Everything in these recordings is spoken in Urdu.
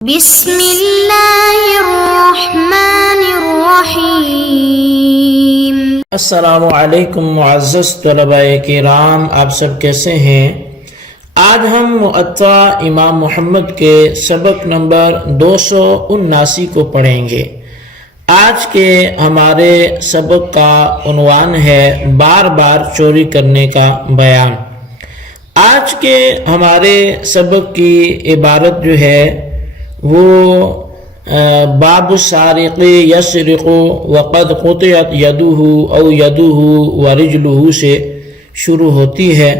بسم اللہ الرحمن الرحیم۔ السلام علیکم معزز طلباء کرام، آپ سب کیسے ہیں؟ آج ہم موطا امام محمد کے سبق نمبر 279 کو پڑھیں گے۔ آج کے ہمارے سبق کا عنوان ہے بار بار چوری کرنے کا بیان۔ آج کے ہمارے سبق کی عبارت جو ہے وہ باب السارق یسرق وقد قطعت یدہ او یدہ ورجلہ سے شروع ہوتی ہے۔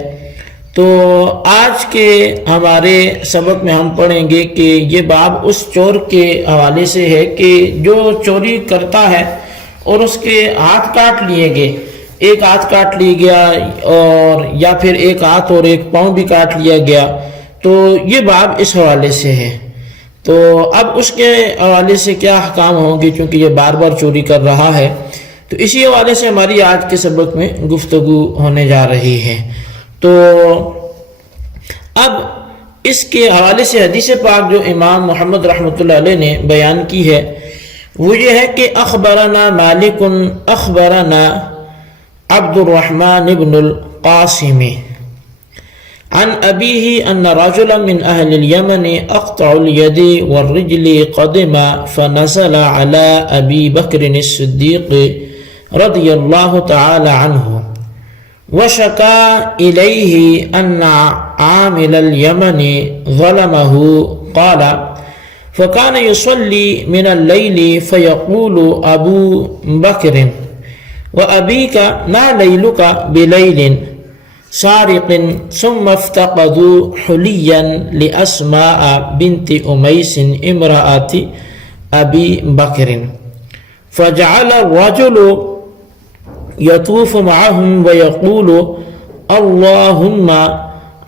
تو آج کے ہمارے سبق میں ہم پڑھیں گے کہ یہ باب اس چور کے حوالے سے ہے کہ جو چوری کرتا ہے اور اس کے ہاتھ کاٹ لیے گئے، ایک ہاتھ کاٹ لیا گیا اور یا پھر ایک ہاتھ اور ایک پاؤں بھی کاٹ لیا گیا، تو یہ باب اس حوالے سے ہے۔ تو اب اس کے حوالے سے کیا احکام ہوں گے، چونکہ یہ بار بار چوری کر رہا ہے، تو اسی حوالے سے ہماری آج کے سبق میں گفتگو ہونے جا رہی ہے۔ تو اب اس کے حوالے سے حدیث پاک جو امام محمد رحمۃ اللہ علیہ نے بیان کی ہے وہ یہ ہے کہ اخبرنا مالک اخبرنا عبد الرحمن بن القاسم عن أبيه أن رجلا من أهل اليمن أقطع اليد والرجل قدم فنزل على أبي بكر الصديق رضي الله تعالى عنه وشكى إليه أن عامل اليمن ظلمه قال فكان يصلي من الليل فيقول أبو بكر وأبيك ما ليلك بليل سارق ثم افتقدوا حليا لأسماء بنت أميس امرأة أبي بكر فجعل الرجل يطوف معهم ويقول اللهم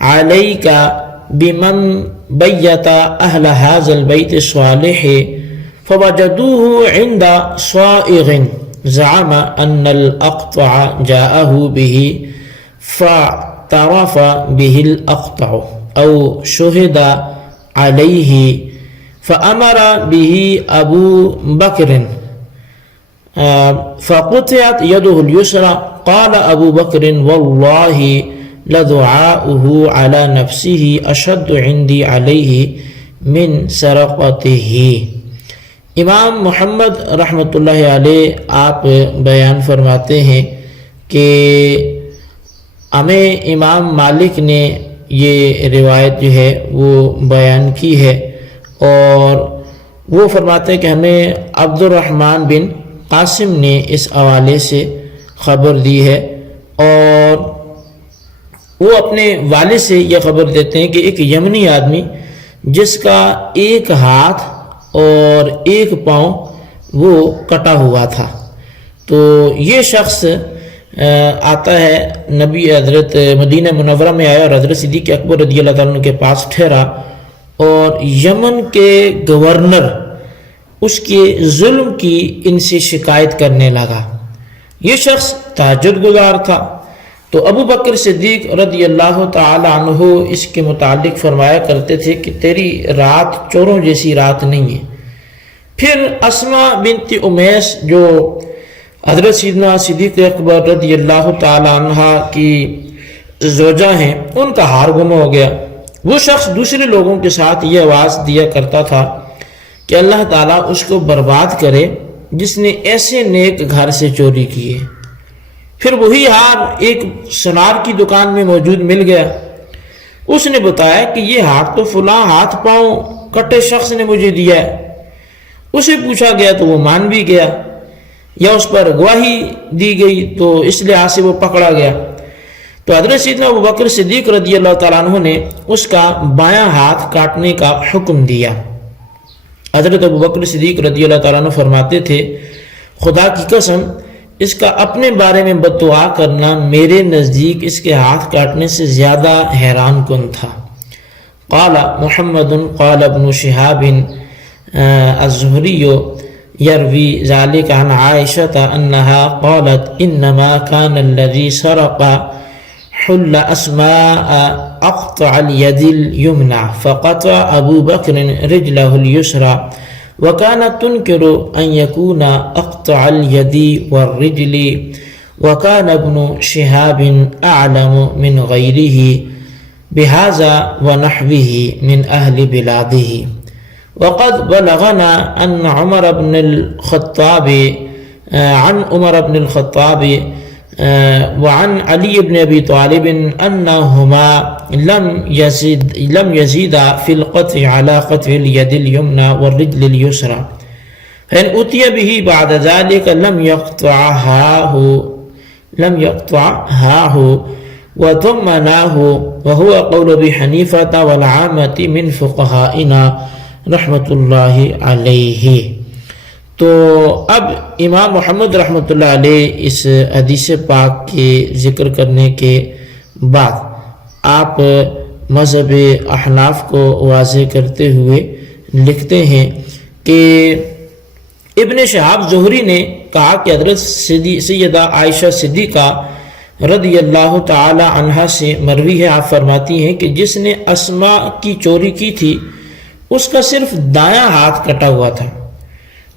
عليك بمن بيت أهل هذا البيت الصالح فوجدوه عند صائغ زعم أن الأقطع جاءه به فاعترف به الأقطع أو شهد عليه فأمر به أبو بكر فقطعت يده اليسرى قال أبو بكر والله لدعاؤه على نفسه أشد عندي عليه من سرقته۔ امام محمد رحمۃ اللہ علیہ آپ بیان فرماتے ہیں کہ ہمیں امام مالک نے یہ روایت جو ہے وہ بیان کی ہے، اور وہ فرماتے ہیں کہ ہمیں عبد الرحمن بن قاسم نے اس حوالے سے خبر دی ہے، اور وہ اپنے والد سے یہ خبر دیتے ہیں کہ ایک یمنی آدمی جس کا ایک ہاتھ اور ایک پاؤں وہ کٹا ہوا تھا، تو یہ شخص آتا ہے نبی حضرت مدینہ منورہ میں آیا اور حضرت صدیق اکبر رضی اللہ تعالیٰ عنہ کے پاس ٹھہرا، اور یمن کے گورنر اس کے ظلم کی ان سے شکایت کرنے لگا۔ یہ شخص تہجد گزار تھا، تو ابو بکر صدیق رضی اللہ تعالی عنہ اس کے متعلق فرمایا کرتے تھے کہ تیری رات چوروں جیسی رات نہیں ہے۔ پھر اسماء بنت امیس جو حضرت سیدنا صدیق اکبر رضی اللہ تعالی عنہ کی زوجہ ہیں، ان کا ہار گم ہو گیا۔ وہ شخص دوسرے لوگوں کے ساتھ یہ آواز دیا کرتا تھا کہ اللہ تعالیٰ اس کو برباد کرے جس نے ایسے نیک گھر سے چوری کی ہے۔ پھر وہی ہار ایک سنار کی دکان میں موجود مل گیا، اس نے بتایا کہ یہ ہار تو فلاں ہاتھ پاؤں کٹے شخص نے مجھے دیا ہے۔ اسے پوچھا گیا تو وہ مان بھی گیا، یا اس پر گواہی دی گئی، تو اس لحاظ سے وہ پکڑا گیا۔ تو حضرت سیدنا ابو بکر صدیق رضی اللہ تعالیٰ عنہ نے اس کا بایاں ہاتھ کاٹنے کا حکم دیا۔ حضرت ابو بکر صدیق رضی اللہ تعالیٰ عنہ فرماتے تھے خدا کی قسم اس کا اپنے بارے میں بد دعا کرنا میرے نزدیک اس کے ہاتھ کاٹنے سے زیادہ حیران کن تھا۔ قال محمد قال ابن شہاب الزہری يروي ذلك عن عائشة أنها قالت إنما كان الذي سرق حل أسماء أقطع اليد اليمنى فقطع أبو بكر رجله اليسرى وكانت تنكر أن يكون أقطع اليد والرجل وكان ابن شهاب أعلم من غيره بهذا ونحوه من أهل بلاده وقد بلغنا أن عن عمر بن الخطاب وعن علي بن أبي طالب أنهما لم يزيدا في القطع على قطع اليد اليمنى والرجل اليسرى فإن أتي به بعد ذلك لم يقطعهاه وضمناه وهو قول أبي حنيفة والعامة من فقهائنا رحمۃ اللہ علیہ۔ تو اب امام محمد رحمۃ اللہ علیہ اس حدیث پاک کے ذکر کرنے کے بعد آپ مذہب احناف کو واضح کرتے ہوئے لکھتے ہیں کہ ابن شہاب زہری نے کہا کہ حضرت سیدہ عائشہ صدیقہ رضی اللہ تعالی عنہا سے مروی ہے، آپ فرماتی ہیں کہ جس نے اسماء کی چوری کی تھی اس کا صرف دایاں ہاتھ کٹا ہوا تھا،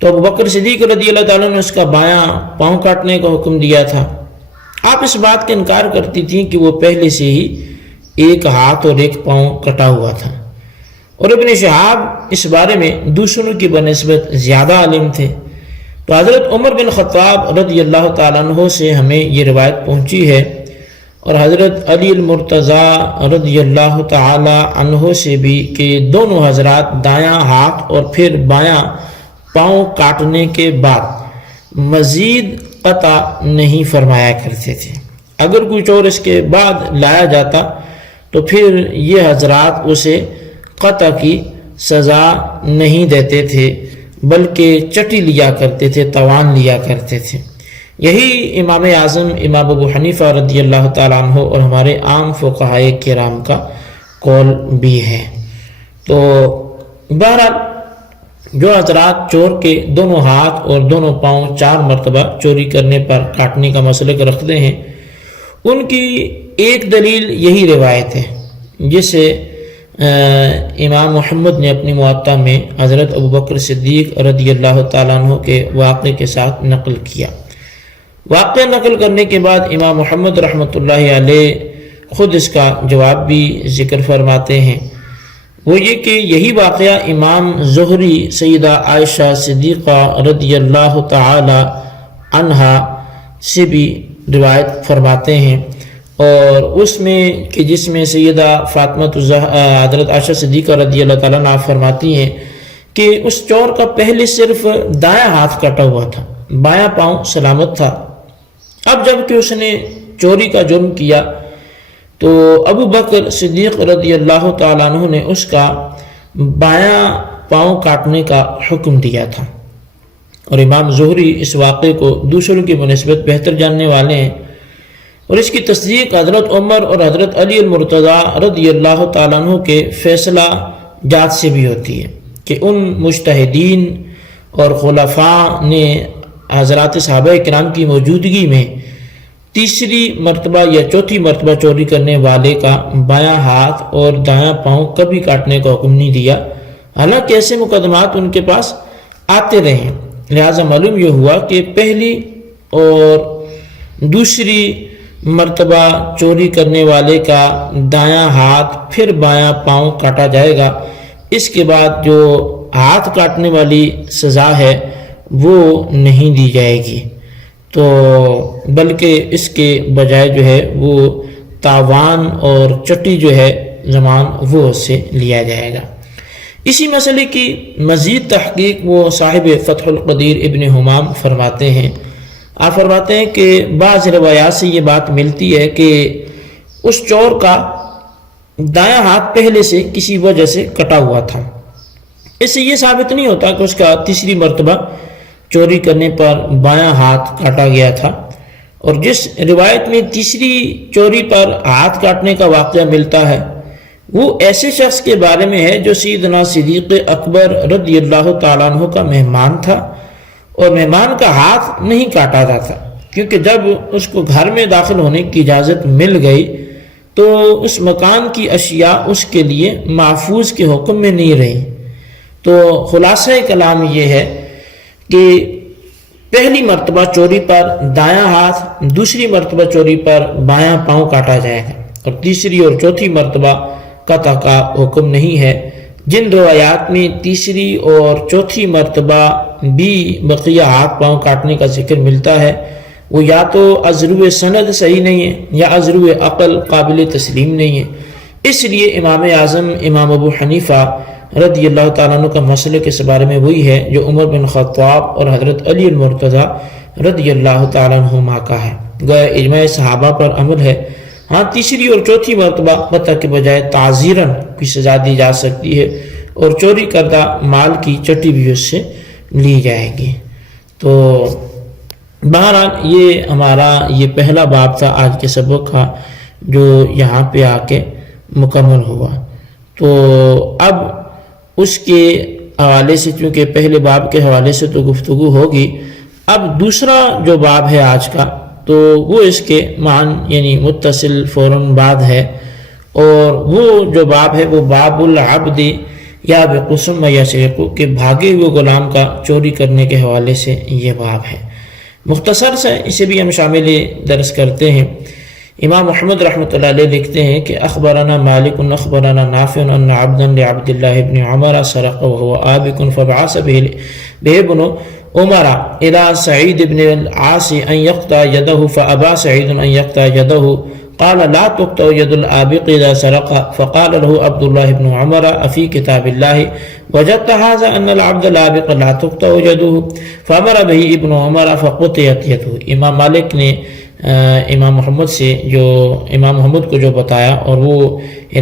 تو ابو بکر صدیق رضی اللہ تعالیٰ نے اس کا بایاں پاؤں کاٹنے کا حکم دیا تھا۔ آپ اس بات کا انکار کرتی تھیں کہ وہ پہلے سے ہی ایک ہاتھ اور ایک پاؤں کٹا ہوا تھا، اور ابن شہاب اس بارے میں دوسروں کی بنسبت زیادہ عالم تھے۔ تو حضرت عمر بن خطاب رضی اللہ تعالیٰ عنہ سے ہمیں یہ روایت پہنچی ہے، اور حضرت علی المرتضیٰ رضی اللہ تعالی عنہ سے بھی کہ دونوں حضرات دایاں ہاتھ اور پھر بایاں پاؤں کاٹنے کے بعد مزید قطع نہیں فرمایا کرتے تھے۔ اگر کچھ اور اس کے بعد لایا جاتا تو پھر یہ حضرات اسے قطع کی سزا نہیں دیتے تھے، بلکہ چٹی لیا کرتے تھے، توان لیا کرتے تھے۔ یہی امام اعظم امام ابو حنیفہ رضی اللہ تعالیٰ عنہ اور ہمارے عام فقہائے کرام کا قول بھی ہے۔ تو بہرحال جو حضرات چور کے دونوں ہاتھ اور دونوں پاؤں 4 مرتبہ چوری کرنے پر کاٹنے کا مسلک رکھتے ہیں، ان کی ایک دلیل یہی روایت ہے جسے امام محمد نے اپنی موطا میں حضرت ابوبکر صدیق رضی اللہ تعالیٰ عنہ کے واقعے کے ساتھ نقل کیا۔ واقعہ نقل کرنے کے بعد امام محمد رحمۃ اللہ علیہ خود اس کا جواب بھی ذکر فرماتے ہیں، وہ یہ کہ یہی واقعہ امام زہری سیدہ عائشہ صدیقہ رضی اللہ تعالی عنہا سے بھی روایت فرماتے ہیں، اور اس میں کہ جس میں سیدہ فاطمہ حضرت عائشہ صدیقہ رضی اللہ تعالیٰ عنہ فرماتی ہیں کہ اس چور کا پہلے صرف دایاں ہاتھ کٹا ہوا تھا، بایاں پاؤں سلامت تھا۔ اب جب کہ اس نے چوری کا جرم کیا تو ابو بکر صدیق رضی اللہ تعالیٰ عنہ نے اس کا بایاں پاؤں کاٹنے کا حکم دیا تھا، اور امام زہری اس واقعے کو دوسروں کی بنسبت بہتر جاننے والے ہیں، اور اس کی تصدیق حضرت عمر اور حضرت علی المرتضیٰ رضی اللہ تعالیٰ عنہ کے فیصلہ جات سے بھی ہوتی ہے کہ ان مجتہدین اور خلفاء نے حضرات صحابہ کرام کی موجودگی میں تیسری مرتبہ یا چوتھی مرتبہ چوری کرنے والے کا بایاں ہاتھ اور دایاں پاؤں کبھی کاٹنے کا حکم نہیں دیا، حالانکہ ایسے مقدمات ان کے پاس آتے رہے۔ لہٰذا معلوم یہ ہوا کہ پہلی اور دوسری مرتبہ چوری کرنے والے کا دایاں ہاتھ پھر بایاں پاؤں کاٹا جائے گا، اس کے بعد جو ہاتھ کاٹنے والی سزا ہے وہ نہیں دی جائے گی، تو بلکہ اس کے بجائے جو ہے وہ تاوان اور چٹی جو ہے زمان وہ اس سے لیا جائے گا۔ اسی مسئلے کی مزید تحقیق وہ صاحب فتح القدیر ابن حمام فرماتے ہیں۔ آپ فرماتے ہیں کہ بعض روایات سے یہ بات ملتی ہے کہ اس چور کا دایاں ہاتھ پہلے سے کسی وجہ سے کٹا ہوا تھا، اس سے یہ ثابت نہیں ہوتا کہ اس کا تیسری مرتبہ چوری کرنے پر بایاں ہاتھ کاٹا گیا تھا، اور جس روایت میں تیسری چوری پر ہاتھ کاٹنے کا واقعہ ملتا ہے وہ ایسے شخص کے بارے میں ہے جو سیدنا صدیق اکبر رضی اللہ تعالیٰ عنہ کا مہمان تھا، اور مہمان کا ہاتھ نہیں کاٹا جاتا، کیونکہ جب اس کو گھر میں داخل ہونے کی اجازت مل گئی تو اس مکان کی اشیاء اس کے لیے محفوظ کے حکم میں نہیں رہی۔ تو خلاصہ کلام یہ ہے کہ پہلی مرتبہ چوری پر دایاں ہاتھ، دوسری مرتبہ چوری پر بایاں پاؤں کاٹا جائے گا، اور تیسری اور چوتھی مرتبہ قطع کا حکم نہیں ہے۔ جن روایات میں تیسری اور چوتھی مرتبہ بھی بقیہ ہاتھ پاؤں کاٹنے کا ذکر ملتا ہے، وہ یا تو ازرو سند صحیح نہیں ہے یا ازرو عقل قابل تسلیم نہیں ہے۔ اس لیے امام اعظم امام ابو حنیفہ رضی اللہ تعالیٰ عنہ کا مسلک اس بارے میں وہی ہے جو عمر بن خطاب اور حضرت علی المرتضیٰ رضی اللہ تعالیٰ عنہما کا ہے۔ گویا اجماع صحابہ پر عمل ہے۔ ہاں، تیسری اور چوتھی مرتبہ قطع کے بجائے تعزیراً کی سزا دی جا سکتی ہے، اور چوری کردہ مال کی چٹی بھی اس سے لی جائے گی۔ تو بہرحال یہ ہمارا یہ پہلا باب تھا آج کے سبق کا، جو یہاں پہ آ کے مکمل ہوا۔ تو اب اس کے حوالے سے، چونکہ پہلے باب کے حوالے سے تو گفتگو ہوگی، اب دوسرا جو باب ہے آج کا، تو وہ اس کے یعنی متصل فوراً بعد ہے، اور وہ جو باب ہے وہ باب العبد یا بقسم یسرق، کہ بھاگے ہوئے غلام کا چوری کرنے کے حوالے سے یہ باب ہے۔ مختصر سے اسے بھی ہم شامل درس کرتے ہیں۔ امام محمد رحمۃ اللہ علیہ لکھتے ہیں کہ اخبرنا مالک اخبرنا نافع ان عبدا لعبد اللہ ابن عمر سرق وهو آبق فبعث به ابن عمر الى سعيد بن العاص ان يقطع يده فابى سعيد ان يقطع يده قال لا تقطع يد الآبق اذا سرق فقال له عبد الله بن عمر افي كتاب الله وجدت هذا ان العبد الآبق لا تقطع يده فامر به ابن عمر فقطعت يده۔ امام مالک نے امام محمد سے امام محمد کو جو بتایا، اور وہ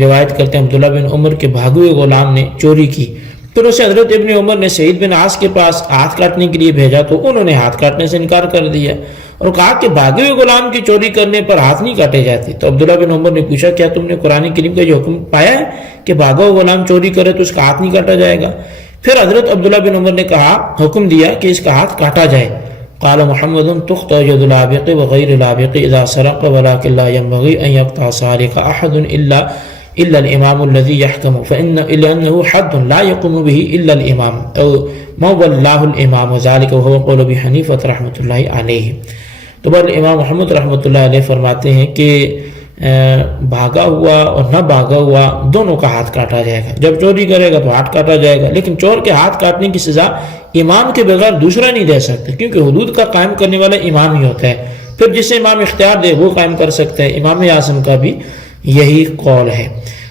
روایت کرتے ہیں عبداللہ بن عمر کے بھاگے ہوئے غلام نے چوری کی، پھر اسے حضرت ابن عمر نے سعید بن عاص کے پاس ہاتھ کاٹنے کے لیے بھیجا، تو انہوں نے ہاتھ کاٹنے سے انکار کر دیا اور کہا کہ بھاگے ہوئے غلام کی چوری کرنے پر ہاتھ نہیں کاٹے جاتے۔ تو عبداللہ بن عمر نے پوچھا کیا تم نے قرآن کریم کا یہ حکم پایا ہے کہ بھاگا ہوا غلام چوری کرے تو اس کا ہاتھ نہیں کاٹا جائے گا؟ پھر حضرت عبداللہ بن عمر نے حکم دیا کہ اس کا ہاتھ کاٹا جائے۔ قال محمد تقطع يد الآبق وغير الآبق اذا سرق ولكن لا ينبغي ان يقطع سارق احد الا الامام الذي يحكم لانه حد لا يقوم به الا الامام او ما والله الامام ذلك وهو قول ابي حنيفه رحمۃ اللہ علیہ۔ تو بل امام محمد رحمۃ اللہ علیہ فرماتے ہیں کہ بھاگا ہوا اور نہ بھاگا ہوا دونوں کا ہاتھ کاٹا جائے گا۔ جب چوری کرے گا تو ہاتھ کاٹا جائے گا، لیکن چور کے ہاتھ کاٹنے کی سزا امام کے بغیر دوسرا نہیں دے سکتا، کیونکہ حدود کا قائم کرنے والا امام ہی ہوتا ہے۔ پھر جسے امام اختیار دے وہ قائم کر سکتا ہے۔ امام اعظم کا بھی یہی قول ہے۔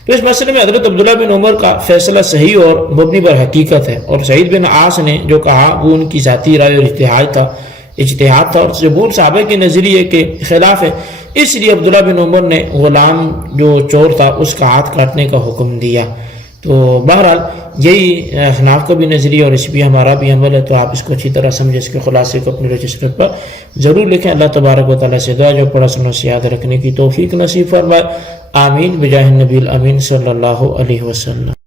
تو اس مسئلے میں حضرت عبداللہ بن عمر کا فیصلہ صحیح اور مبنی پر حقیقت ہے، اور سعید بن عاص نے جو کہا وہ ان کی ذاتی رائے اور اجتہاد تھا، اور جمہور صحابہ کے نظریے کے خلاف ہے۔ اس لیے عبداللہ بن عمر نے غلام جو چور تھا اس کا ہاتھ کاٹنے کا حکم دیا۔ تو بہرحال یہی احناف کا بھی نظریہ اور اس بھی ہمارا بھی عمل ہے۔ تو آپ اس کو اچھی طرح سمجھے، اس کے خلاصے کو اپنے رجسٹر پر ضرور لکھیں۔ اللہ تبارک و تعالیٰ سے دعا جو پڑھا سنا سے یاد رکھنے کی توفیق نصیب فرمائے۔ آمین بجاہ النبی الامین صلی اللہ علیہ وسلم۔